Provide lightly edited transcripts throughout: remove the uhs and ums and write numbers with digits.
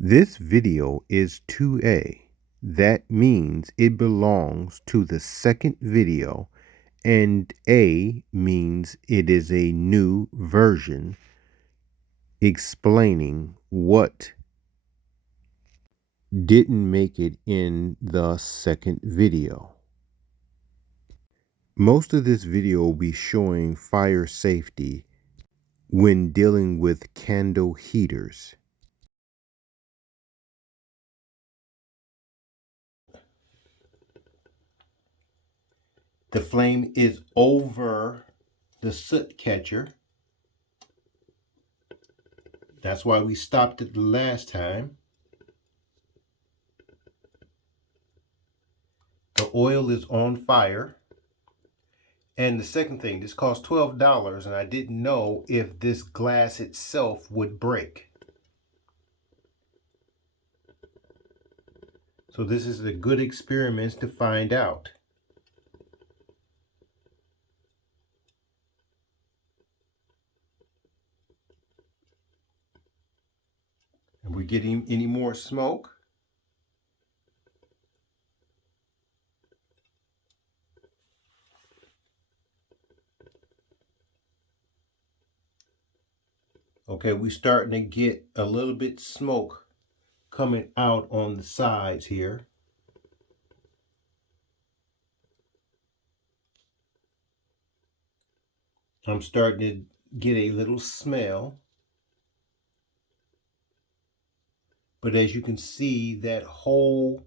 This video is 2A. That means it belongs to the second video, and A means it is a new version explaining what didn't make it in the second video. Most of this video will be showing fire safety when dealing with candle heaters. The flame is over the soot catcher. That's why we stopped it the last time. The oil is on fire. And the second thing, this cost $12, and I didn't know if this glass itself would break. So this is a good experiment to find out. And we're getting any more smoke. Okay, we're starting to get a little bit smoke coming out on the sides here. I'm starting to get a little smell. But as you can see, that whole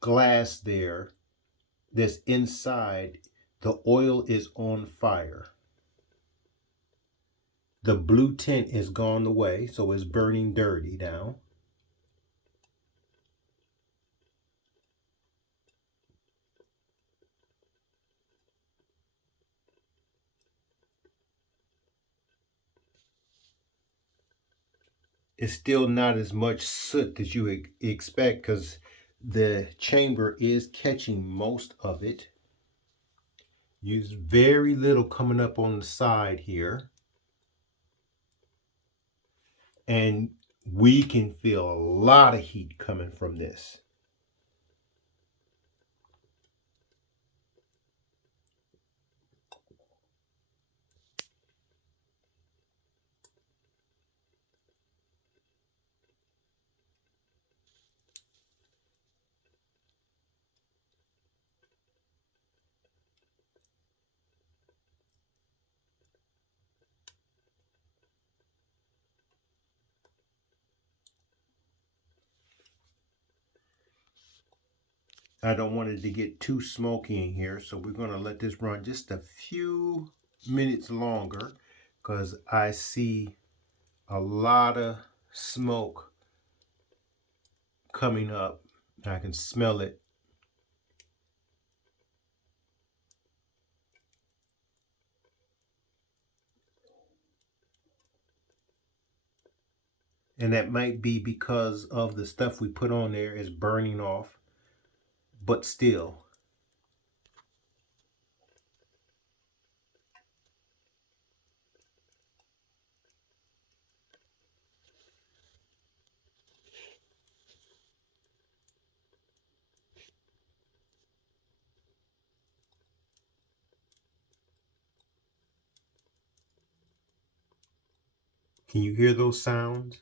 glass there that's inside, the oil is on fire. The blue tint is gone away, so it's burning dirty now. It's still not as much soot as you expect because the chamber is catching most of it. Use very little coming up on the side here. And we can feel a lot of heat coming from this. I don't want it to get too smoky in here, so we're going to let this run just a few minutes longer because I see a lot of smoke coming up. I can smell it. And that might be because of the stuff we put on there is burning off, but still. Can you hear those sounds?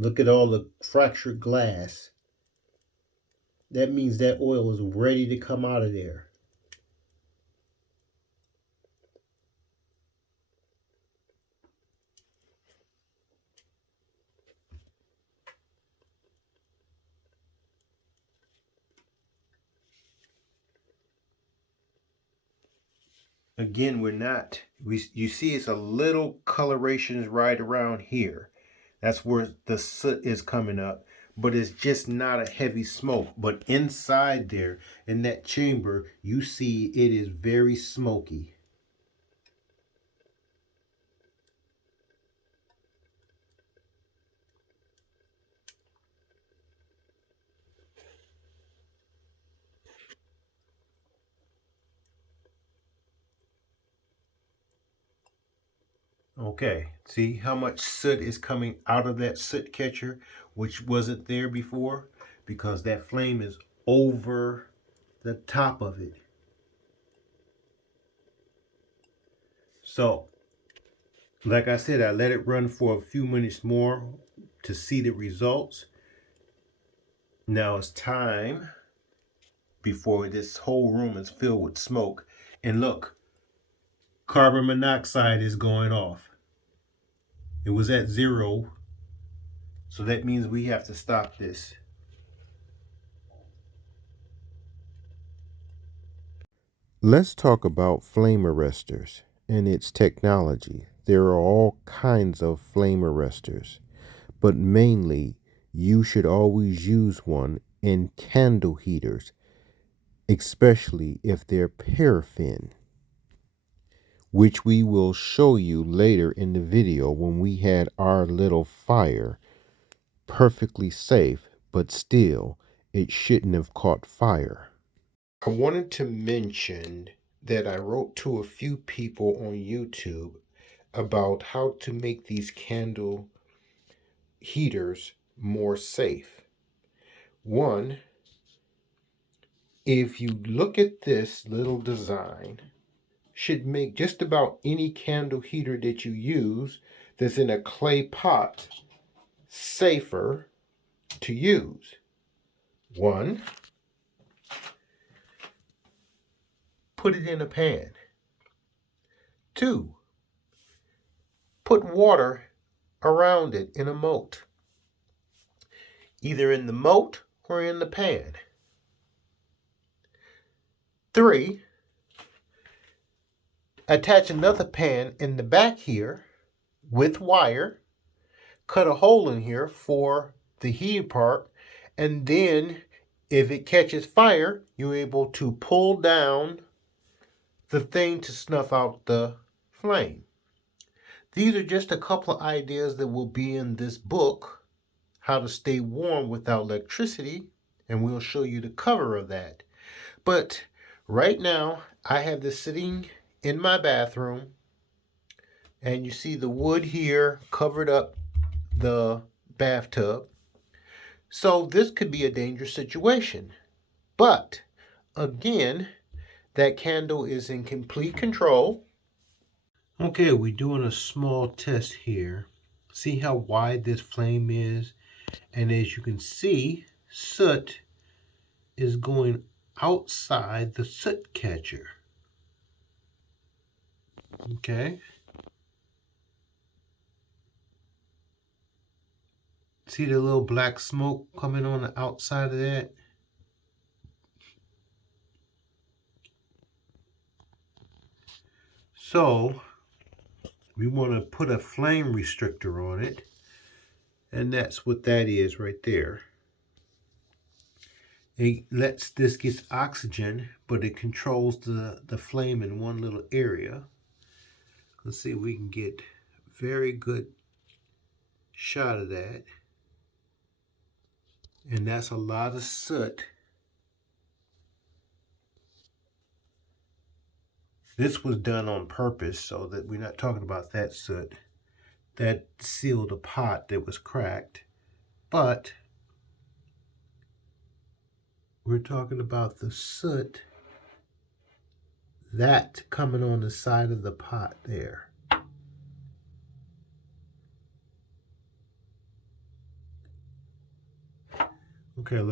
Look at all the fractured glass. That means that oil is ready to come out of there. Again, you see it's a little colorations right around here. That's where the soot is coming up, but it's just not a heavy smoke. But inside there, in that chamber, you see it is very smoky. Okay, see how much soot is coming out of that soot catcher, which wasn't there before? Because that flame is over the top of it. So, like I said, I let it run for a few minutes more to see the results. Now it's time before this whole room is filled with smoke. And look, carbon monoxide is going off. It was at 0, so that means we have to stop this. Let's talk about flame arresters and its technology. There are all kinds of flame arresters, but mainly you should always use one in candle heaters, especially if they're paraffin, which we will show you later in the video when we had our little fire. Perfectly safe, but still, it shouldn't have caught fire. I wanted to mention that I wrote to a few people on YouTube about how to make these candle heaters more safe. One, if you look at this little design, should make just about any candle heater that you use that's in a clay pot safer to use. One, put it in a pan. Two, put water around it in a moat, either in the moat or in the pan. Three, attach another pan in the back here with wire, cut a hole in here for the heat part, and then if it catches fire, you're able to pull down the thing to snuff out the flame. These are just a couple of ideas that will be in this book, How to Stay Warm Without Electricity, and we'll show you the cover of that. But right now, I have this sitting in my bathroom, and you see the wood here covered up the bathtub. So this could be a dangerous situation. But again, that candle is in complete control. Okay, we're doing a small test here. See how wide this flame is? And as you can see, soot is going outside the soot catcher. Okay. See the little black smoke coming on the outside of that? So we want to put a flame restrictor on it. And that's what that is right there. It lets this get oxygen, but it controls the flame in one little area. Let's see if we can get a very good shot of that. And that's a lot of soot. This was done on purpose so that we're not talking about that soot. That sealed a pot that was cracked. But we're talking about the soot that coming on the side of the pot there. Okay,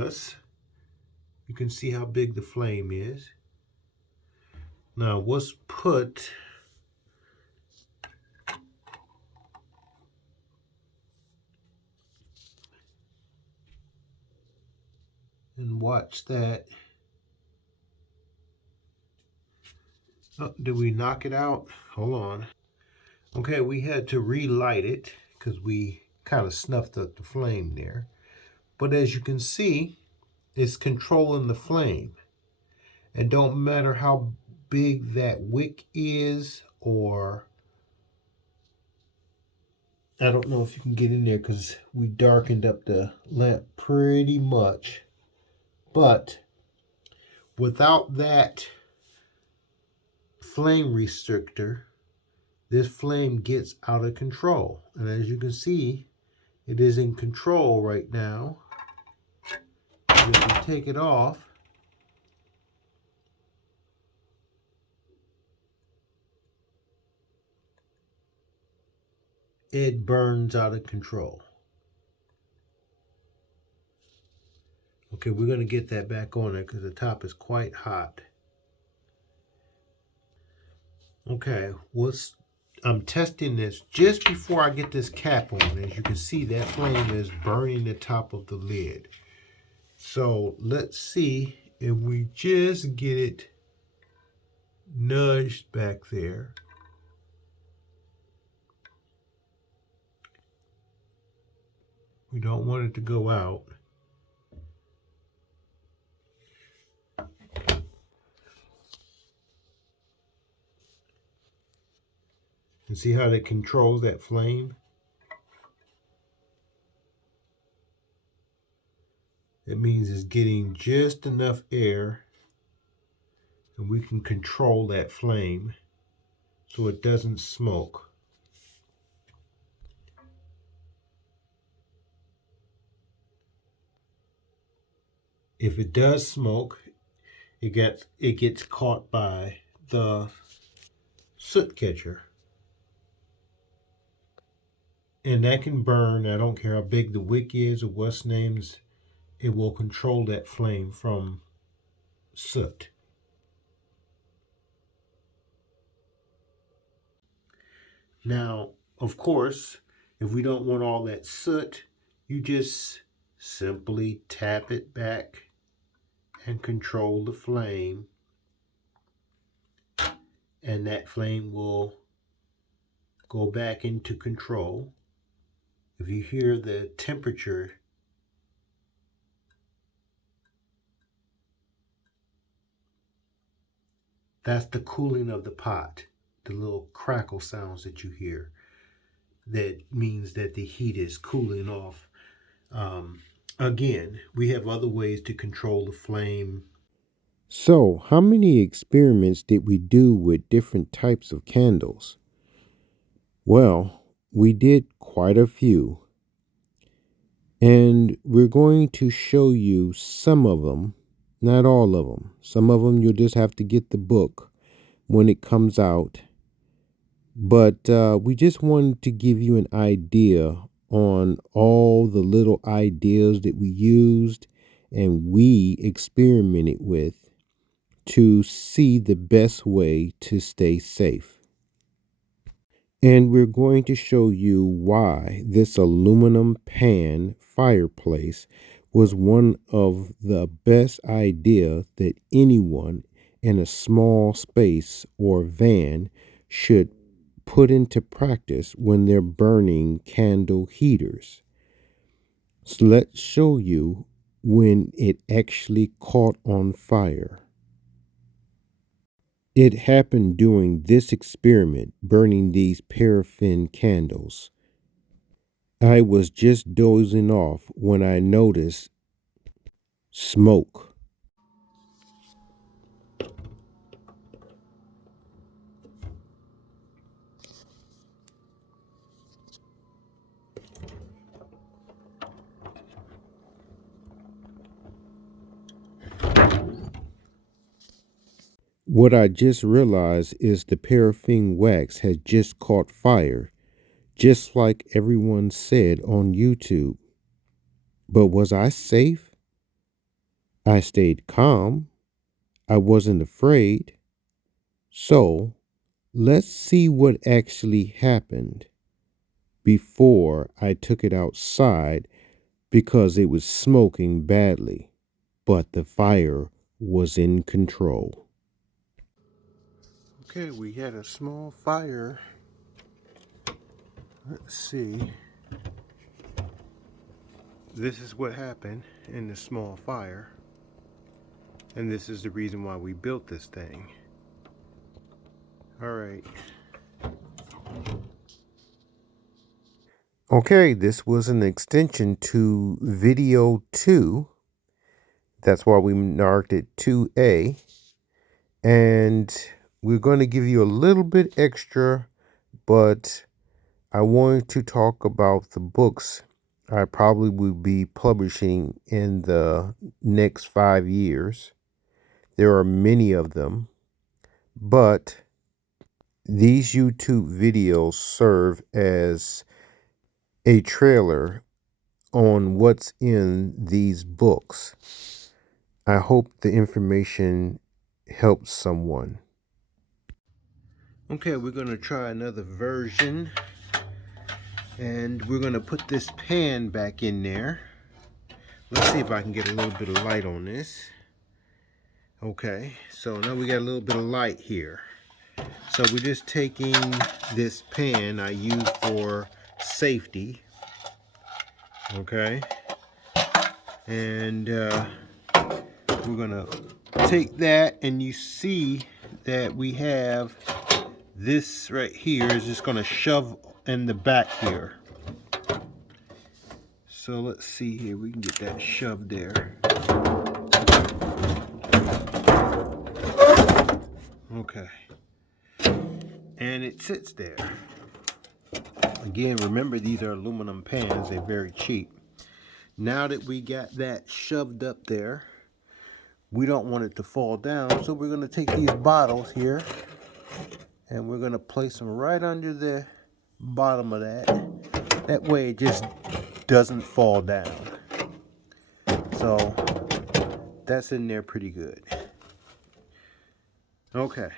you can see how big the flame is. Now, what's put and watch that. Oh, did we knock it out? Hold on. Okay, we had to relight it because we kind of snuffed up the flame there. But as you can see, it's controlling the flame. And don't matter how big that wick is, or I don't know if you can get in there because we darkened up the lamp pretty much. But without that flame restrictor, this flame gets out of control. And as you can see, it is in control right now. And if you take it off, it burns out of control. Okay, we're going to get that back on there because the top is quite hot. Okay, I'm testing this just before I get this cap on. As you can see, that flame is burning the top of the lid. So let's see if we just get it nudged back there. We don't want it to go out. And see how that controls that flame? It means it's getting just enough air and we can control that flame so it doesn't smoke. If it does smoke, it gets caught by the soot catcher. And that can burn. I don't care how big the wick is or what's names, it will control that flame from soot. Now, of course, if we don't want all that soot, you just simply tap it back and control the flame, and that flame will go back into control. If you hear the temperature, that's the cooling of the pot, the little crackle sounds that you hear. That means that the heat is cooling off. Again, we have other ways to control the flame. So, how many experiments did we do with different types of candles? Well, we did quite a few. And we're going to show you some of them, not all of them. Some of them you'll just have to get the book when it comes out. But we just wanted to give you an idea on all the little ideas that we used and we experimented with to see the best way to stay safe. And we're going to show you why this aluminum pan fireplace was one of the best ideas that anyone in a small space or van should put into practice when they're burning candle heaters. So let's show you when it actually caught on fire. It happened during this experiment, burning these paraffin candles. I was just dozing off when I noticed smoke. What I just realized is the paraffin wax had just caught fire, just like everyone said on YouTube. But was I safe? I stayed calm. I wasn't afraid. So, let's see what actually happened before I took it outside because it was smoking badly, but the fire was in control. Okay, we had a small fire. Let's see. This is what happened in the small fire. And this is the reason why we built this thing. All right. Okay, this was an extension to video 2. That's why we marked it 2A. And we're going to give you a little bit extra, but I wanted to talk about the books I probably will be publishing in the next 5 years. There are many of them, but these YouTube videos serve as a trailer on what's in these books. I hope the information helps someone. Okay, we're going to try another version, and we're going to put this pan back in there. Let's see if I can get a little bit of light on this. Okay, so now we got a little bit of light here. So we're just taking this pan I use for safety. Okay, and we're gonna take that, and you see that we have this right here is just gonna shove in the back here. So let's see here, we can get that shoved there. Okay, and it sits there. Again, remember, these are aluminum pans, they're very cheap. Now that we got that shoved up there, we don't want it to fall down, so we're going to take these bottles here and we're going to place them right under the bottom of that. That way it just doesn't fall down. So that's in there pretty good. Okay,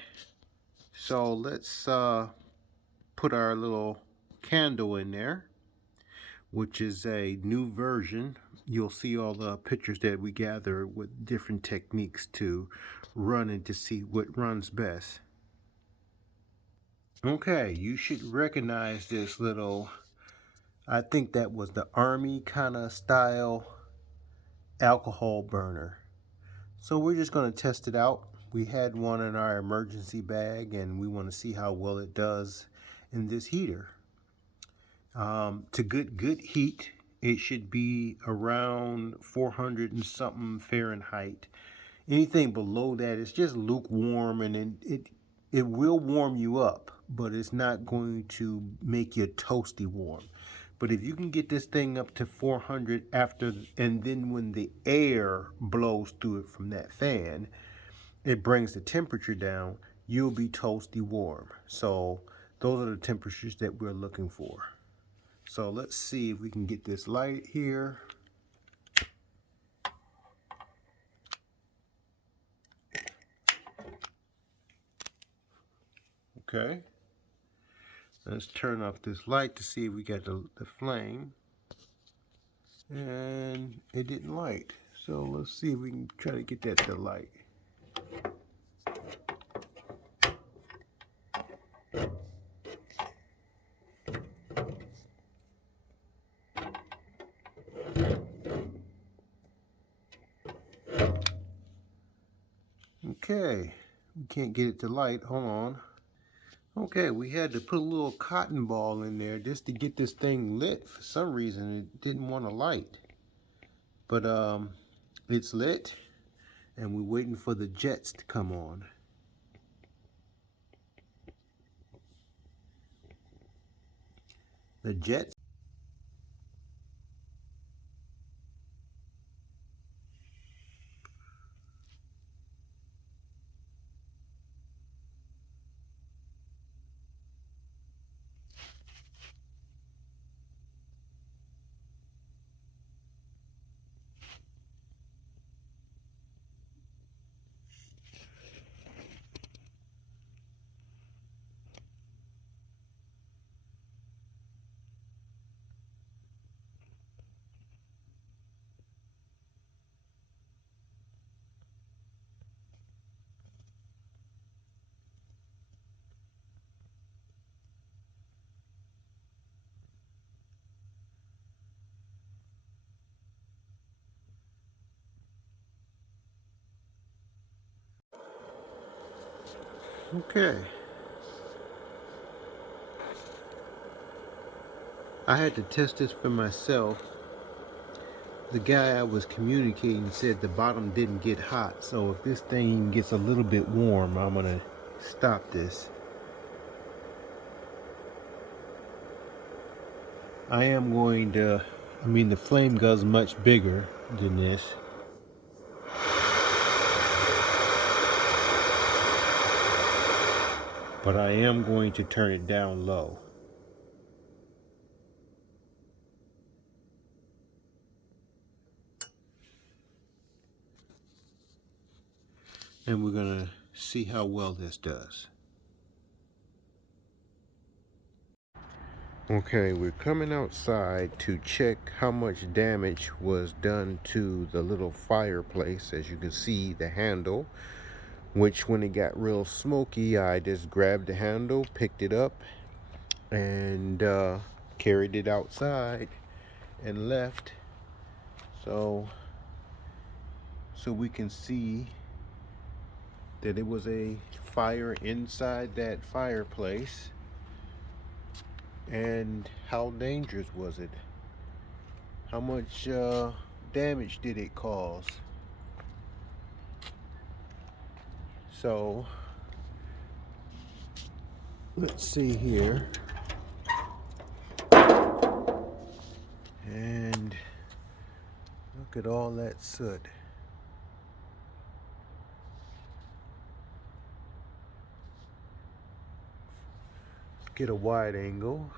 so let's put our little candle in there, which is a new version. You'll see all the pictures that we gather with different techniques to run and to see what runs best. Okay, you should recognize this little, I think that was the army kind of style alcohol burner. So we're just going to test it out. We had one in our emergency bag and we want to see how well it does in this heater. To good heat, it should be around 400 and something Fahrenheit. Anything below that, it's just lukewarm, and it will warm you up, but it's not going to make you toasty warm. But if you can get this thing up to 400 after, and then when the air blows through it from that fan, it brings the temperature down, you'll be toasty warm. So those are the temperatures that we're looking for. So let's see if we can get this light here. Okay. Let's turn off this light to see if we got the flame. And it didn't light. So let's see if we can try to get that to light. Okay, we can't get it to light. Hold on. Okay, we had to put a little cotton ball in there just to get this thing lit. For some reason, it didn't want to light. But it's lit, and we're waiting for the jets to come on. The jets. Okay. I had to test this for myself. The guy I was communicating said the bottom didn't get hot, so if this thing gets a little bit warm, I'm gonna stop this. I am going to, the flame goes much bigger than this. But I am going to turn it down low. And we're gonna see how well this does. Okay, we're coming outside to check how much damage was done to the little fireplace. As you can see, the handle, which when it got real smoky, I just grabbed the handle, picked it up, and carried it outside and left. So we can see that it was a fire inside that fireplace. And how dangerous was it? How much damage did it cause? So let's see here. And look at all that soot. Let's get a wide angle.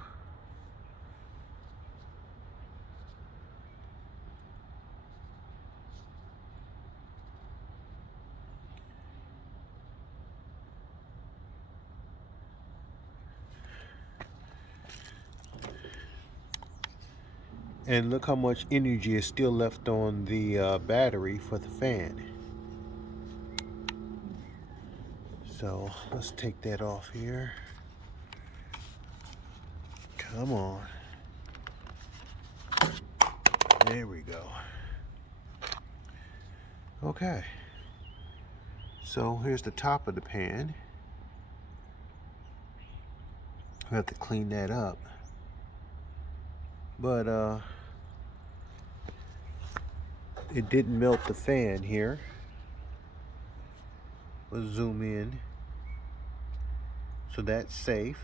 And look how much energy is still left on the battery for the fan. So let's take that off here. Come on. There we go. Okay. So here's the top of the pan. We have to clean that up. But it didn't melt the fan here. Let's zoom in. So that's safe.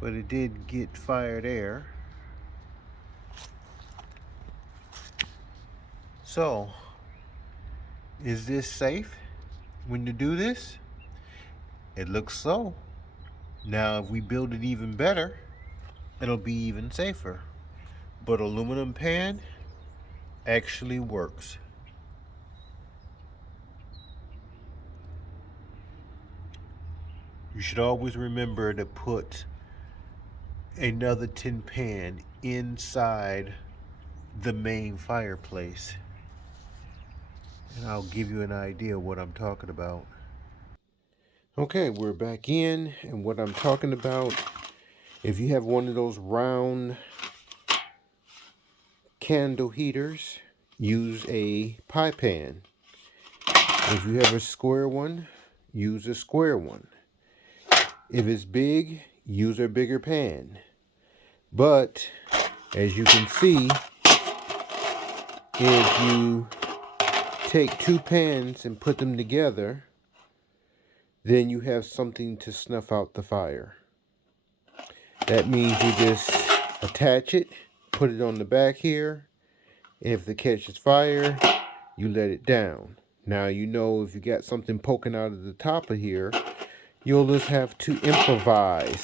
But it did get fired air. So, is this safe when you do this? It looks so. Now, if we build it even better, it'll be even safer. But aluminum pan actually works. You should always remember to put another tin pan inside the main fireplace. And I'll give you an idea what I'm talking about. Okay, we're back in, and what I'm talking about, if you have one of those round candle heaters, use a pie pan. If you have a square one, use a square one. If it's big, use a bigger pan. But as you can see, if you take two pans and put them together, then you have something to snuff out the fire. That means you just attach it, put it on the back here. If it catches fire, you let it down. Now you know if you got something poking out of the top of here, you'll just have to improvise,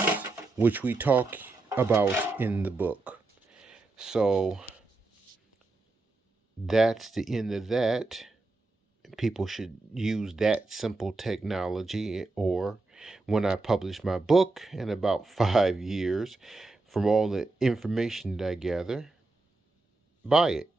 which we talk about in the book. So that's the end of that. People should use that simple technology, or when I publish my book in about 5 years, from all the information that I gather, buy it.